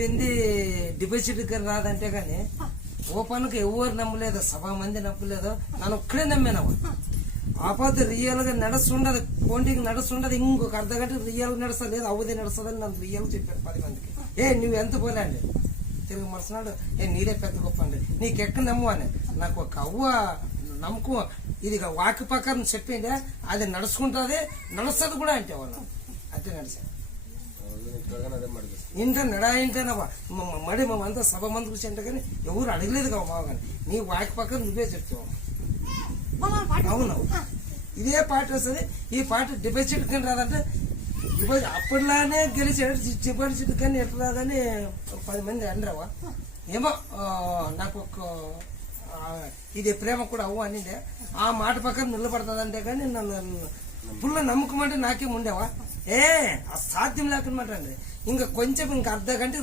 చెప్పింది డిపాజిట్ రాదంటే గాని ఓపెన్కి ఎవరు నమ్మలేదు, సభా మంది నమ్మలేదు, నన్ను ఒక్కడే నమ్మానవా. ఆపోతే రియల్ గా నడుస్తుండదు, కౌంటింగ్ నడుస్తుండదు, ఇంకొక అర్ధ గంట రియల్ నడుస్తా లేదు అవధి నడుస్తుందని నన్ను రియల్ చెప్పారు 10 మందికి. నువ్వు ఎంత పోలేండి తిరుగు మరుసనాడు నీరే పెద్ద గొప్ప అండి, నీకెక్కడ నమ్ము అని. నాకు ఒక అవ్వ నమ్మకం, ఇది వాకి ప్రకారం చెప్పిండే అది నడుచుకుంటుంది, నడుస్తుంది కూడా అంటే వాళ్ళు అట్టే నడిచాను. ఇంట ఇంటేనవా మడి మేమంతా సభ మంది కూర్చి అంటే కానీ ఎవరు అడగలేదు కావు మావ, కానీ నీ వాకి ప్రకారం నువ్వే చెప్తావు. అవును, ఇదే పార్టీ వస్తుంది, ఈ పార్టీ డిపాజిట్ కానీ రాదంటే అప్పట్లానే గెలిచాడు, డిపాజిట్ కానీ ఎట్లా రాదని 10 మంది అండరావా. ఏమో నాకు ఒక ఇది ప్రేమ కూడా అవ్వ అనిందే, ఆ మాట ప్రకారం నిలబడుతుందంటే కానీ నన్ను పుల్ల నమ్మకం అంటే నాకేం ఉండేవా. అసాధ్యం లేకుండా ఇంకా కొంచెం ఇంకా అర్ధ గంట